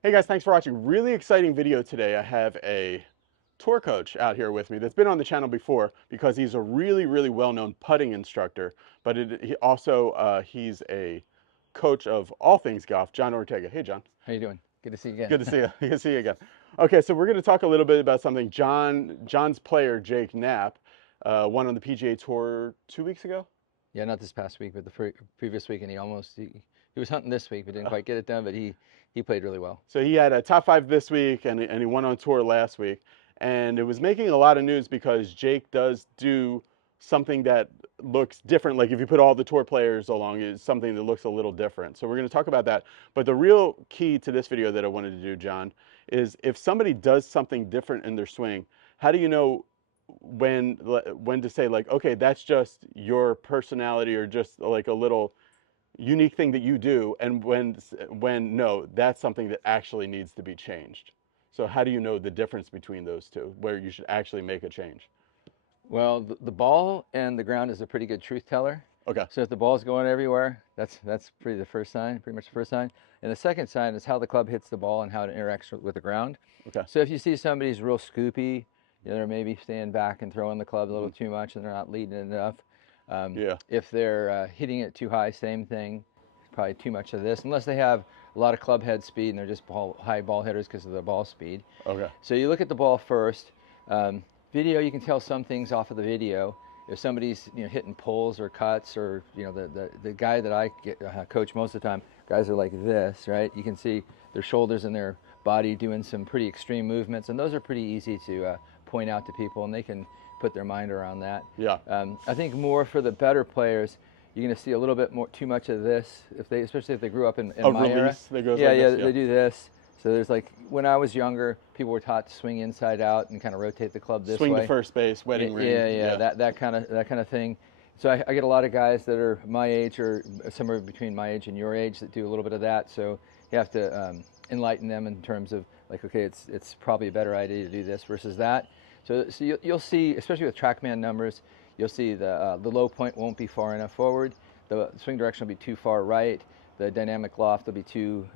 Hey guys, thanks for watching. Really exciting video today. I have a tour coach out here with me that's been on the channel before because he's a really well-known putting instructor, but he's a coach of all things golf, John Ortega. Hey John. How you doing? Good to see you again. Good to see you. Good to see you again. Okay, so we're going to talk a little bit about something. John's player, Jake Knapp, won on the PGA Tour 2 weeks ago. Yeah, not this past week, but the previous week, and he was hunting this week, but didn't quite get it done. But he played really well. So he had a top five this week, and he won on tour last week. And it was making a lot of news because Jake does do something that looks different. Like if you put all the tour players along, it's something that looks a little different. So we're going to talk about that. But the real key to this video that I wanted to do, John, is if somebody does something different in their swing, how do you know when to say like, okay, that's just your personality or just like a little unique thing that you do, and when no, that's something that actually needs to be changed. So how do you know the difference between those two, where you should actually make a change? Well, the ball and the ground is a pretty good truth teller. Okay. So if the ball's going everywhere, that's pretty much the first sign. And the second sign is how the club hits the ball and how it interacts with the ground. Okay. So if you see somebody's real scoopy, they're maybe staying back and throwing the club a little too much, and they're not leading it enough. Yeah. If they're hitting it too high, same thing. Probably too much of this, unless they have a lot of club head speed and they're just high ball hitters because of the ball speed. Okay. So you look at the ball first. Video, you can tell some things off of the video. If somebody's hitting pulls or cuts, or the guy that I coach most of the time, guys are like this, right? You can see their shoulders and their body doing some pretty extreme movements, and those are pretty easy to point out to people, and they can put their mind around that. Yeah. I think more for the better players, you're going to see a little bit more, too much of this, especially if they grew up in my release era. that goes Yeah, like yeah, this? they do this. So there's like, when I was younger, people were taught to swing inside out and kind of rotate the club this Swing way. to first base, wedding ring. Yeah, that kind of thing. So I get a lot of guys that are my age or somewhere between my age and your age that do a little bit of that. So you have to enlighten them in terms of like, okay, it's probably a better idea to do this versus that. So you'll see, especially with TrackMan numbers, you'll see the low point won't be far enough forward. The swing direction will be too far right. The dynamic loft will be too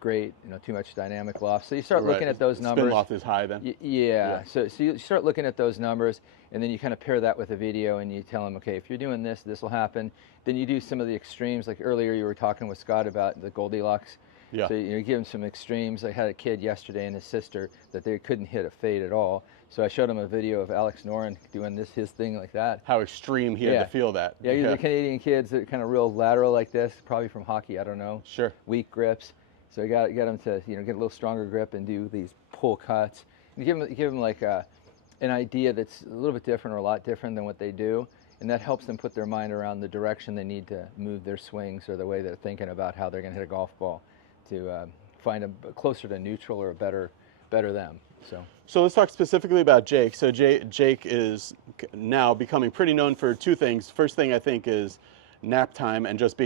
great, too much dynamic loft. So you start looking at those numbers. Spin loft is high then. Yeah. So you start looking at those numbers, and then you kind of pair that with a video, and you tell them, okay, if you're doing this, this will happen. Then you do some of the extremes, like earlier you were talking with Scott about the Goldilocks. Yeah. So you give them some extremes. I had a kid yesterday and his sister that they couldn't hit a fade at all. So I showed him a video of Alex Noren doing his thing like that. How extreme he had to feel that. Yeah, the Canadian kids that are kind of real lateral like this, probably from hockey, I don't know. Sure. Weak grips. So you got them to get a little stronger grip and do these pull cuts. And give them like an idea that's a little bit different or a lot different than what they do, and that helps them put their mind around the direction they need to move their swings or the way they're thinking about how they're going to hit a golf ball to find a closer to neutral or a better them. So let's talk specifically about Jake. So Jake is now becoming pretty known for two things. First thing I think is nap time and just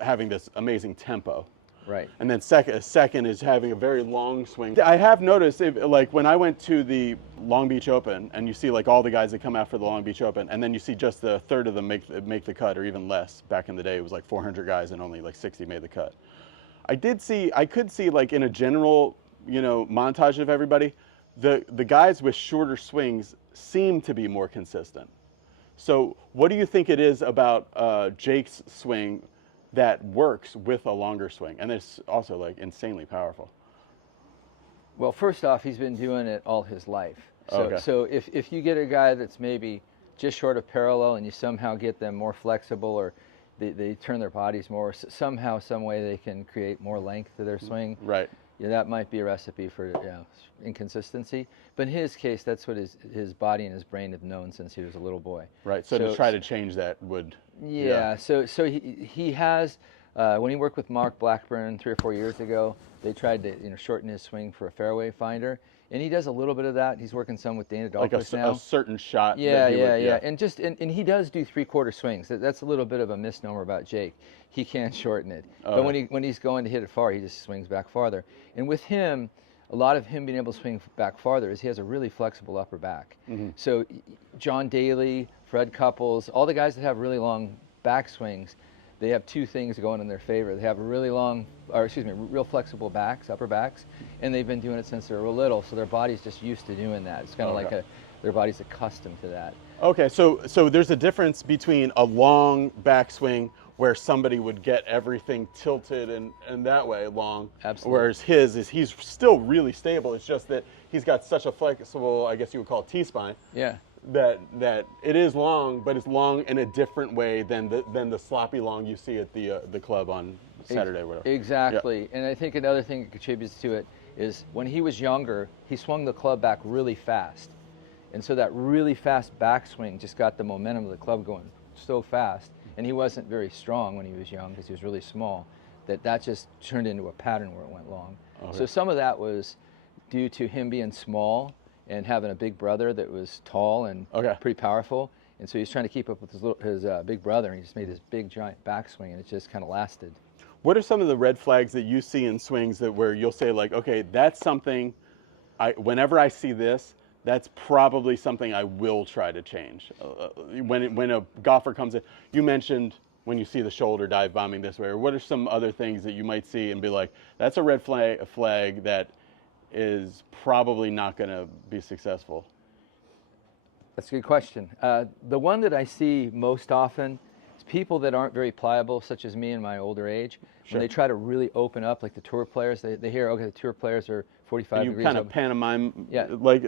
having this amazing tempo. Right. And then second is having a very long swing. I have noticed, like when I went to the Long Beach Open, and you see like all the guys that come out for the Long Beach Open, and then you see just a third of them make the cut, or even less. Back in the day, it was like 400 guys, and only like 60 made the cut. I could see like in a general, montage of everybody, the guys with shorter swings seem to be more consistent. So what do you think it is about Jake's swing that works with a longer swing, and it's also like insanely powerful? Well, first off, he's been doing it all his life. So if you get a guy that's maybe just short of parallel and you somehow get them more flexible, or they turn their bodies more, somehow, some way they can create more length to their swing. Right. Yeah, that might be a recipe for inconsistency. But in his case, that's what his body and his brain have known since he was a little boy. Right. So to try to change that would. Yeah. So he has. When he worked with Mark Blackburn 3 or 4 years ago, they tried to shorten his swing for a fairway finder, and he does a little bit of that. He's working some with Dana Dahlquist now. A certain shot. Yeah. And he does do 3/4 swings. That's a little bit of a misnomer about Jake. He can shorten it, but when he's going to hit it far, he just swings back farther. And with him, a lot of him being able to swing back farther is he has a really flexible upper back. Mm-hmm. So John Daly, Fred Couples, all the guys that have really long back swings, they have two things going in their favor. They have really long, or excuse me, real flexible backs, upper backs, and they've been doing it since they were little, so their body's just used to doing that. It's kind of like their body's accustomed to that. Okay, so there's a difference between a long backswing where somebody would get everything tilted and that way long. Absolutely. Whereas his is, he's still really stable. It's just that he's got such a flexible, I guess you would call it T-spine. Yeah. That it is long, but it's long in a different way than the sloppy long you see at the club on Saturday or whatever. Exactly. Yeah. And I think another thing that contributes to it is when he was younger, he swung the club back really fast. And so that really fast backswing just got the momentum of the club going so fast. And he wasn't very strong when he was young because he was really small. That just turned into a pattern where it went long. Okay. So some of that was due to him being small and having a big brother that was tall and pretty powerful. And so he's trying to keep up with his big brother, and he just made this big giant backswing, and it just kind of lasted. What are some of the red flags that you see in swings that where you'll say like, okay, that's something, whenever I see this, that's probably something I will try to change. When a golfer comes in, you mentioned when you see the shoulder dive bombing this way, or what are some other things that you might see and be like, that's a red flag that is probably not going to be successful? That's a good question. The one that I see most often is people that aren't very pliable, such as me in my older age. When they try to really open up, like the tour players, they hear, okay, the tour players are 45 degrees. You kind of pantomime, like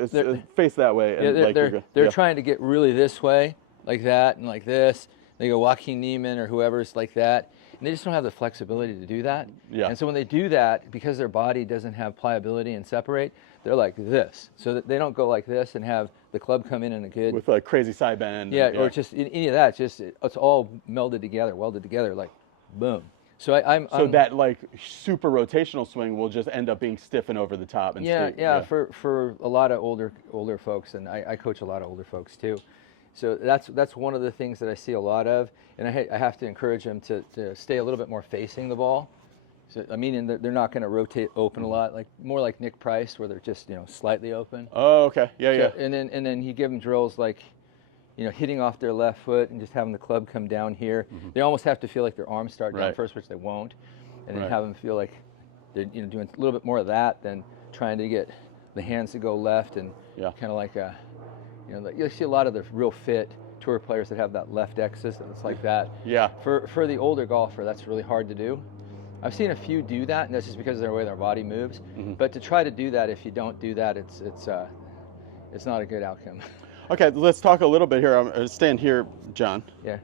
face that way. And they're trying to get really this way, like that, and like this. They go Joaquin Neiman or whoever's like that. And they just don't have the flexibility to do that. Yeah. And so when they do that, because their body doesn't have pliability and separate, they're like this. So that they don't go like this and have the club come in a good... With like crazy side bend. Yeah, or just any of that. It's all melded together, welded together, like boom. So I'm that like super rotational swing will just end up being stiff and over the top. And for a lot of older folks, and I coach a lot of older folks too. So that's one of the things that I see a lot of, and I have to encourage them to stay a little bit more facing the ball. So I mean, they're not going to rotate open a lot, like more like Nick Price, where they're just slightly open. Oh, okay, yeah. And then you give them drills like, hitting off their left foot and just having the club come down here. Mm-hmm. They almost have to feel like their arms start down first, which they won't, and then have them feel like they're doing a little bit more of that than trying to get the hands to go left and kind of like a. You'll see a lot of the real fit tour players that have that left X system. It's like that. Yeah. For the older golfer, that's really hard to do. I've seen a few do that, and that's just because of the way their body moves. Mm-hmm. But to try to do that, if you don't do that, it's not a good outcome. Okay, let's talk a little bit here. I'm stand here, John. Yeah.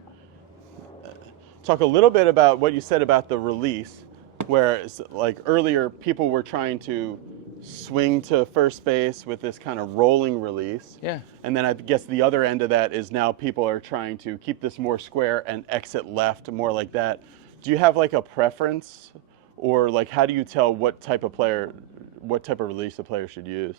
Talk a little bit about what you said about the release, where like earlier people were trying to swing to first base with this kind of rolling release. Yeah. And then I guess the other end of that is now people are trying to keep this more square and exit left, more like that. Do you have like a preference, or like how do you tell what type of release a player should use?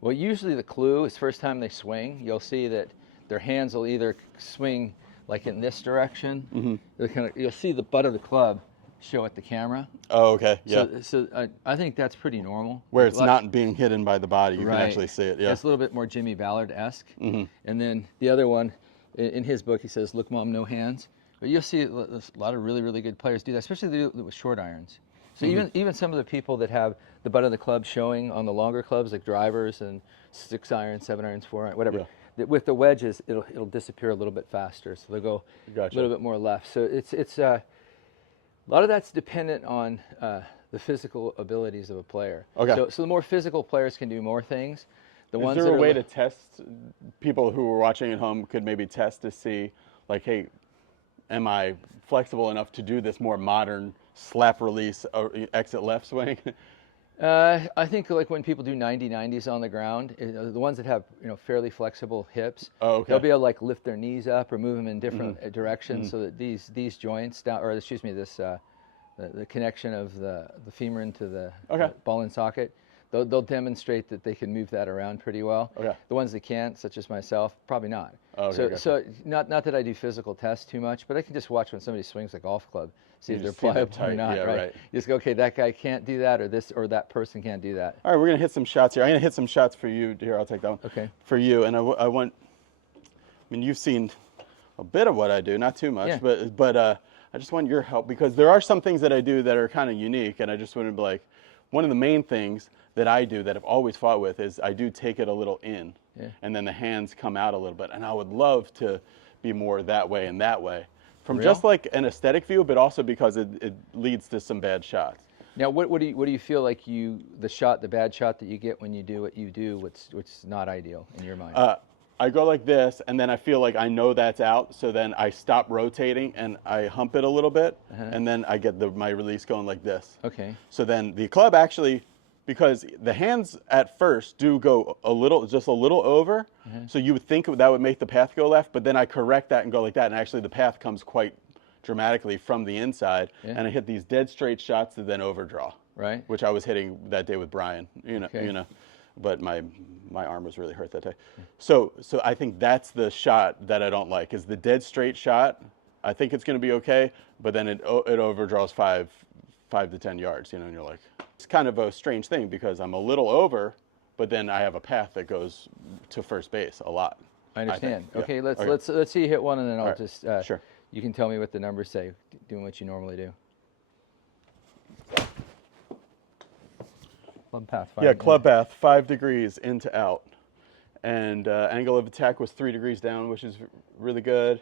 Well, usually the clue is first time they swing, you'll see that their hands will either swing like in this direction. Mm-hmm. You'll see the butt of the club show at the camera. Oh, okay, yeah. So I think that's pretty normal. Where it's not being hidden by the body, you can actually see it, yeah. It's a little bit more Jimmy Ballard-esque. Mm-hmm. And then the other one, in his book, he says, look, Mom, no hands. But you'll see a lot of really, really good players do that, especially they do it with short irons. So even some of the people that have the butt of the club showing on the longer clubs, like drivers and 6 irons, 7 irons, 4 irons, whatever, with the wedges, it'll disappear a little bit faster. So they'll go a little bit more left. So it's a lot of that's dependent on the physical abilities of a player. Okay. So the more physical players can do more things. Is there a way to test, people who are watching at home could maybe test to see, like, hey, am I flexible enough to do this more modern slap release or exit left swing? I think like when people do 90-90s on the ground, the ones that have fairly flexible hips, they'll be able to like lift their knees up or move them in different directions, so that these joints down, or excuse me, this the connection of the femur into the ball and socket, they'll demonstrate that they can move that around pretty well. Okay. The ones that can't, such as myself, probably not. So not that I do physical tests too much, but I can just watch when somebody swings a golf club, see if they're pliable or not. Right. You just go, okay, that guy can't do that, or this or that person can't do that. All right, we're gonna hit some shots here. I'm gonna hit some shots for you. Here, I'll take that one. Okay. For you, and I want. I mean, you've seen a bit of what I do, not too much, but I just want your help because there are some things that I do that are kind of unique, and I just want to be like, one of the main things that I do that I've always fought with is I do take it a little in, and then the hands come out a little bit, and I would love to be more that way and that way, from just like an aesthetic view, but also because it leads to some bad shots. Now, what do you feel like the bad shot that you get when you do what you do, what's not ideal in your mind? I go like this, and then I feel like I know that's out, so then I stop rotating and I hump it a little bit, and then I get my release going like this. Okay. So then the club actually, because the hands at first do go just a little over, so you would think that would make the path go left, but then I correct that and go like that, and actually the path comes quite dramatically from the inside, and I hit these dead straight shots that then overdraw. Right. Which I was hitting that day with Brian, you know, but my arm was really hurt that day. So I think that's the shot that I don't like, is the dead straight shot. I think it's going to be okay, but then it overdraws 5 to 10 yards, you know, and you're like, it's kind of a strange thing because I'm a little over, but then I have a path that goes to first base a lot. I understand. Yeah. Okay, let's see you hit one, and then I'll just sure. You can tell me what the numbers say, doing what you normally do. Club path. Club path, 5 degrees in to out. And angle of attack was 3 degrees down, which is really good.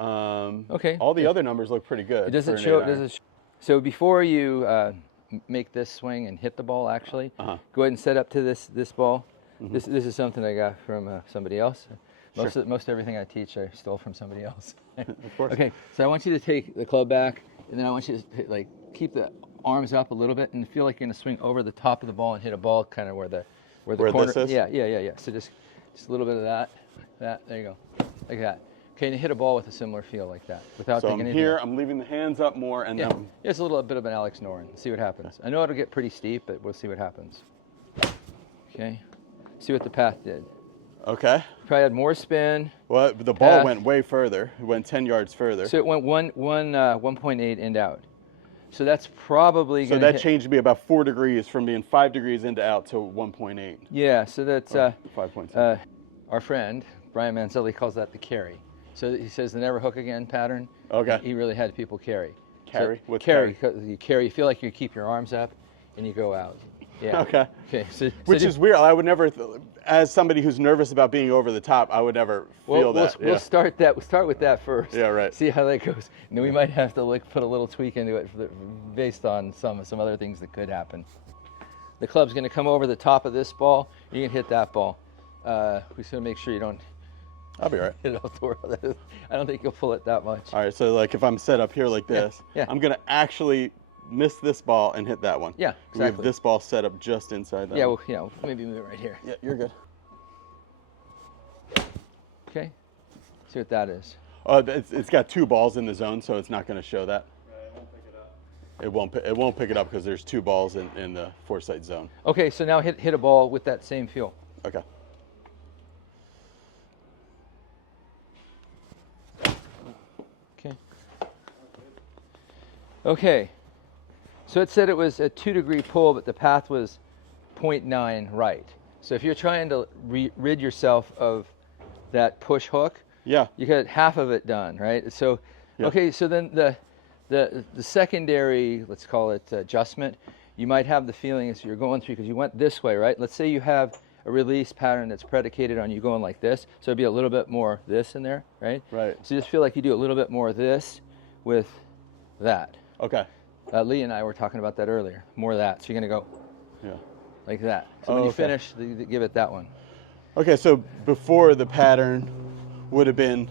Okay. All the other numbers look pretty good. Does it show? So before you make this swing and hit the ball, actually, go ahead and set up to this ball. This is something I got from somebody else. Most everything I teach I stole from somebody else. Of course. Okay, so I want you to take the club back, and then I want you to keep the arms up a little bit and feel like you're gonna swing over the top of the ball and hit a ball kind of where the corner. This is? Yeah. So just a little bit of that. There you go, like that. Okay, and hit a ball with a similar feel like that without So taking I'm anything. here. I'm leaving the hands up more, and then It's a little bit of an Alex Noren. See what happens. I know it'll get pretty steep, but we'll see what happens. Okay, see what the path did. Okay. Probably had more spin. Well, the ball went way further. It went 10 yards further. So it went 1.8 end out. So that's probably going to. So that changed me about 4 degrees from being 5 degrees into out to 1.8. Yeah. So that's 5.6. Our friend Brian Manzelli calls that the carry. So he says the never hook again pattern. Okay. He really had people carry. Carry. So What's carry? You carry. You feel like you keep your arms up, and you go out. Yeah. Okay. Okay. Which is weird. I would never, as somebody who's nervous about being over the top, I would never feel that. We'll start that. We'll start with that first. Yeah, right. See how that goes, and then we might have to put a little tweak into it based on some other things that could happen. The club's going to come over the top of this ball. You can hit that ball. We're just going to make sure you don't. I'll be right. Hit it off the world. I don't think you'll pull it that much. All right. So like if I'm set up here like this, yeah. I'm gonna actually miss this ball and hit that one. Yeah, exactly. We have this ball set up just inside that. Yeah, one. well, maybe move it right here. Yeah, you're good. Okay. See what that is. It's got 2 balls in the zone, so it's not going to show that. It won't pick it up because there's 2 balls in the foresight zone. Okay, so now hit a ball with that same feel. Okay. Okay. Okay. So it said it was a 2-degree pull, but the path was 0.9 right. So if you're trying to rid yourself of that push hook, yeah, you got half of it done, right? So, okay, so then the secondary, let's call it adjustment, you might have the feeling as you're going through, because you went this way, right? Let's say you have a release pattern that's predicated on you going like this, so it'd be a little bit more this in there, right? Right. So you just feel like you do a little bit more of this with that. Okay. Lee and I were talking about that earlier. More of that. So you're going to go like that. So when you finish, give it that one. Okay, so before the pattern would have been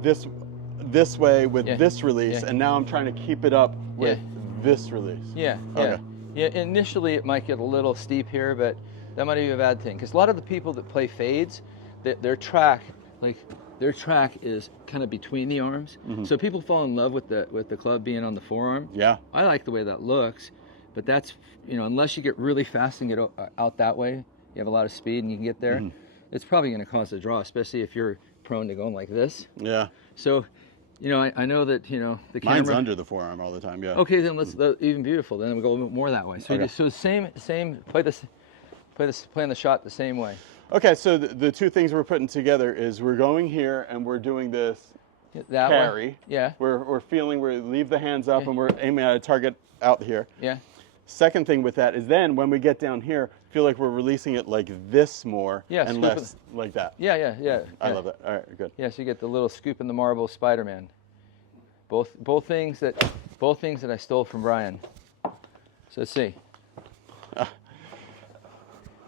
this way with this release, and now I'm trying to keep it up with this release. Yeah, okay. Yeah, initially it might get a little steep here, but that might be a bad thing. Because a lot of the people that play fades, their track is kind of between the arms. Mm-hmm. So people fall in love with the club being on the forearm. Yeah. I like the way that looks, but that's, unless you get really fast and get out that way, you have a lot of speed and you can get there, it's probably going to cause a draw, especially if you're prone to going like this. Yeah. So, I know that, the camera. Mine's under the forearm all the time, yeah. Okay, then let's, even beautiful. Then we go a little bit more that way. So, so same, play on the shot the same way. Okay, so the 2 things we're putting together is we're going here and we're doing this That carry. one. Yeah. We're feeling, we leave the hands up Yeah. and we're aiming at a target out here. Yeah. Second thing with that is then when we get down here, feel like we're releasing it like this more Yeah, and scooping. less like that. Yeah. I love that. All right, good. Yeah, so you get the little scoop in the marble Spider-Man. Both things that I stole from Brian. So let's see.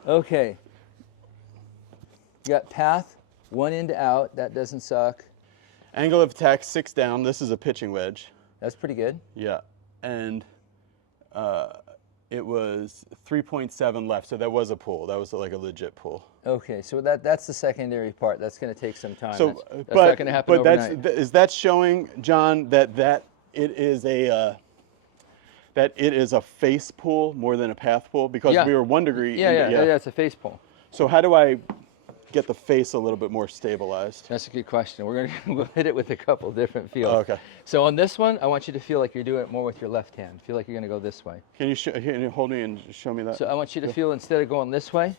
Okay. You got path, one in to out. That doesn't suck. Angle of attack 6 down. This is a pitching wedge. That's pretty good. Yeah, and it was 3.7 left, so that was a pull. That was like a legit pull. Okay, so that's the secondary part. That's going to take some time. So, that's but not going to happen overnight. is that showing, John, that it is a face pull more than a path pull? Because Yeah. we were 1 degree. Yeah, it's a face pull. So how do I get the face a little bit more stabilized? That's a good question. We'll hit it with a couple different feels. Oh, okay. So on this one, I want you to feel like you're doing it more with your left hand. Feel like you're going to go this way. Can you hold me and show me that? So I want you to feel, instead of going this way,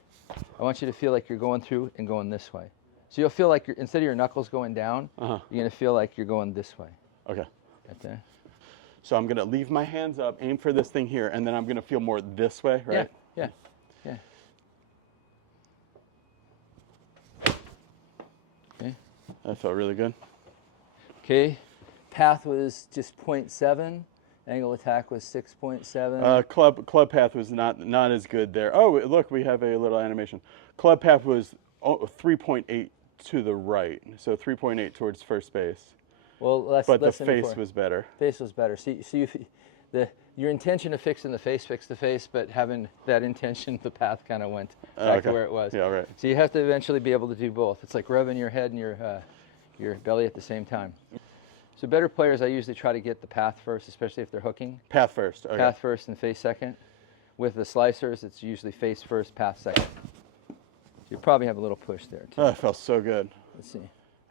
I want you to feel like you're going through and going this way. So you'll feel like instead of your knuckles going down, you're going to feel like you're going this way. Okay. Right there. So I'm going to leave my hands up, aim for this thing here, and then I'm going to feel more this way, right? Yeah. Okay. That felt really good. Okay. Path was just 0.7. Angle attack was 6.7. Club path was not as good there. Oh, look, we have a little animation. Club path was 3.8 to the right, so 3.8 towards first base. Well, that's but the less than face before. was better. Face was better. So your intention of fixing the face fixed the face, but having that intention, the path kind of went back to where it was. Yeah, right. So you have to eventually be able to do both. It's like rubbing your head and your belly at the same time. So better players, I usually try to get the path first, especially if they're hooking. Path first. Okay. Path first and face second. With the slicers, it's usually face first, path second. So you probably have a little push there too. Oh, it felt so good. Let's see.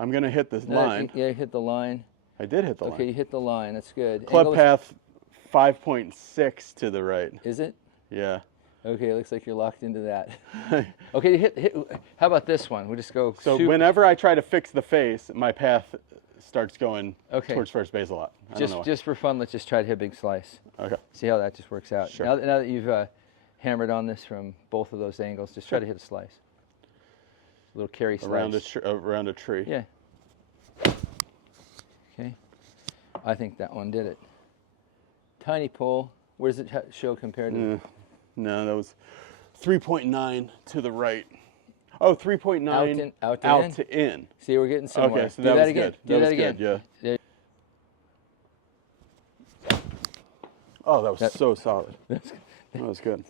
I'm going to hit this line. Yeah, you hit the line. I did hit the line. Okay, you hit the line. That's good. Club Angle path 5.6 to the right. is it? Yeah. Okay, it looks like you're locked into that. Okay, you hit. How about this one? We'll just go. So whenever I try to fix the face, my path starts going towards first base a lot. I don't know why. Just for fun, let's just try to hit a big slice. Okay. See how that just works out. Sure. Now that you've hammered on this from both of those angles, just try to hit a slice. A little carry slice. Around a tree. Yeah. Okay. I think that one did it. Tiny pull. Where does it show compared to? No, that was 3.9 to the right. Oh, 3.9 out to in. See, we're getting somewhere. Okay, so Do that was again. good. Do that was again. Good, yeah. There. Oh, that was so solid. That was good.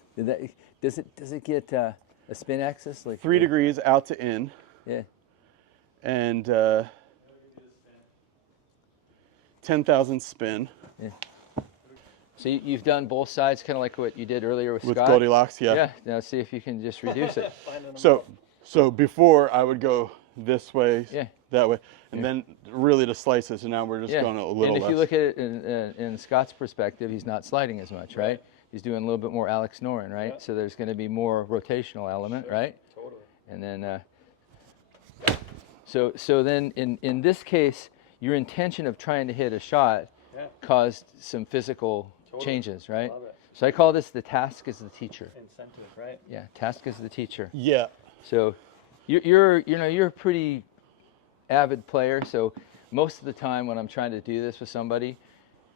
Does it get a spin axis? Like 3 degrees out to in. Yeah. And 10,000 spin. Yeah. So you've done both sides, kind of like what you did earlier with With Scott. Goldilocks, yeah. Yeah. Now see if you can just reduce it. So before I would go this way, Yeah. that way, and then really to slice it. So now we're just going a little And if less. you look at it in Scott's perspective, he's not sliding as much, right? He's doing a little bit more Alex Noren, right? Yeah. So there's going to be more rotational element, right? Totally. And then, so then in this case, your intention of trying to hit a shot caused some physical changes, right? Love it. So I call this the task as the teacher. Incentive, right? Yeah, task as the teacher. Yeah. So you're a pretty avid player. So most of the time when I'm trying to do this with somebody,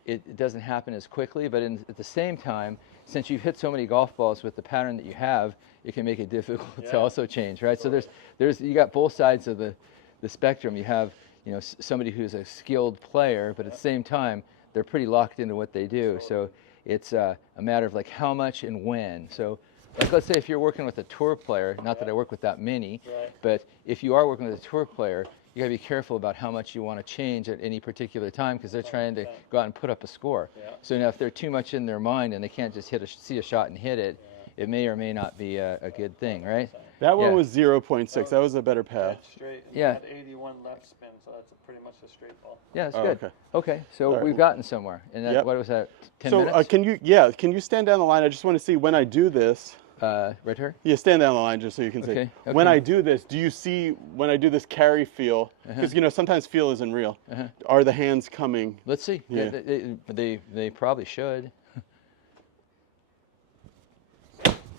it doesn't happen as quickly. But at the same time, since you've hit so many golf balls with the pattern that you have, it can make it difficult to also change, right? So you got both sides of the spectrum. You have somebody who's a skilled player, but at the same time they're pretty locked into what they do. So it's a matter of like how much and when. So like let's say if you're working with a tour player, not that I work with that many, but if you are working with a tour player, you gotta be careful about how much you want to change at any particular time because they're trying to go out and put up a score. So now if they're too much in their mind and they can't just see a shot and hit it, it may or may not be a good thing, right? That one was 0.6. That was a better path. Straight. Yeah. Had 81 left spin, so that's pretty much a straight ball. Yeah, it's Oh, good. okay. Okay, so right. we've gotten somewhere. And that, Yep. what was that, 10 So minutes? can you stand down the line? I just want to see when I do this. Right here? Yeah, stand down the line just so you can see. Okay, When okay. I do this, do you see when I do this carry feel? Because you know sometimes feel isn't real. Are the hands coming? Let's see. Yeah. They probably should.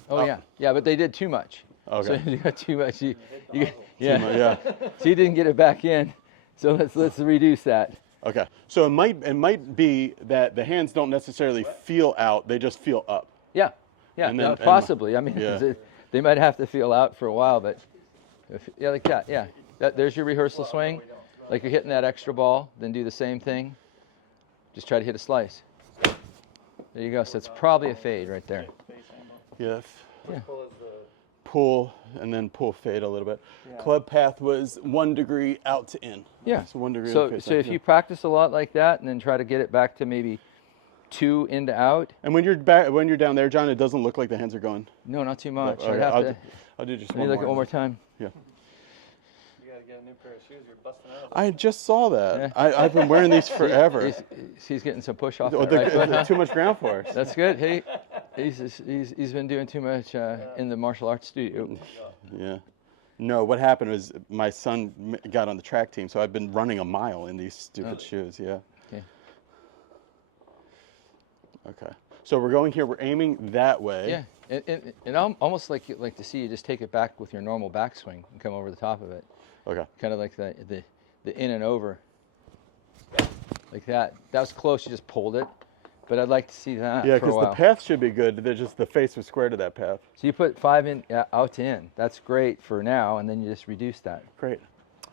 Oh yeah, yeah, but they did too much. Okay. So you got too much. Too Yeah. Yeah. So you didn't get it back in. So let's reduce that. Okay. So it might be that the hands don't necessarily feel out; they just feel up. Yeah. Yeah. And then- and- possibly. I mean, yeah. they might have to feel out for a while, but yeah, like that. Yeah. There's your rehearsal swing. Like you're hitting that extra ball, then do the same thing. Just try to hit a slice. There you go. So it's probably a fade right there. Yes. Yeah. Pull is the Pull and then pull fade a little bit. Yeah. Club path was 1 degree out to in. Yeah. So 1 degree. So face so out, if yeah. you practice a lot like that, and then try to get it back to maybe 2 in to out. And when you're down there, John, it doesn't look like the hands are going. No, not too much. Okay, I'd have to. I'll do just Let me one look more. at one more time. Yeah. you gotta get a new pair of shoes. You're busting out. I just saw that. Yeah. I've been wearing these forever. He's getting some push off. Oh, That right foot, huh? too much ground force. That's good. Hey, he's been doing too much in the martial arts studio. Yeah. No, what happened was my son got on the track team, so I've been running a mile in these stupid shoes. Yeah. Okay. Okay. So we're going here. We're aiming that way. Yeah, and I'm almost like to see you just take it back with your normal backswing and come over the top of it, Okay. kind of like the in and over, like that. That was close. You just pulled it, but I'd like to see that Yeah, for a because the while. path should be good. They're just the face was square to that path. So you put 5 in out to in. That's great for now, and then you just reduce that. Great.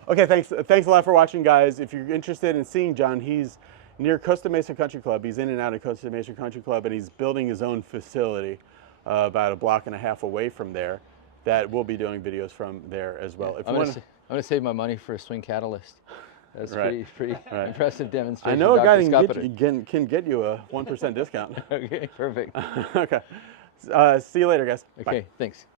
Okay, thanks a lot for watching, guys. If you're interested in seeing John, he's near Costa Mesa Country Club. He's in and out of Costa Mesa Country Club, and he's building his own facility about a block and a half away from there that we'll be doing videos from there as well. If I'm you gonna, want, I'm gonna save my money for a swing catalyst. That's Right. pretty Right. impressive demonstration. I know a guy Dr. can get you a 1% discount. Okay, perfect. Okay. See you later, guys. Bye. Okay, thanks.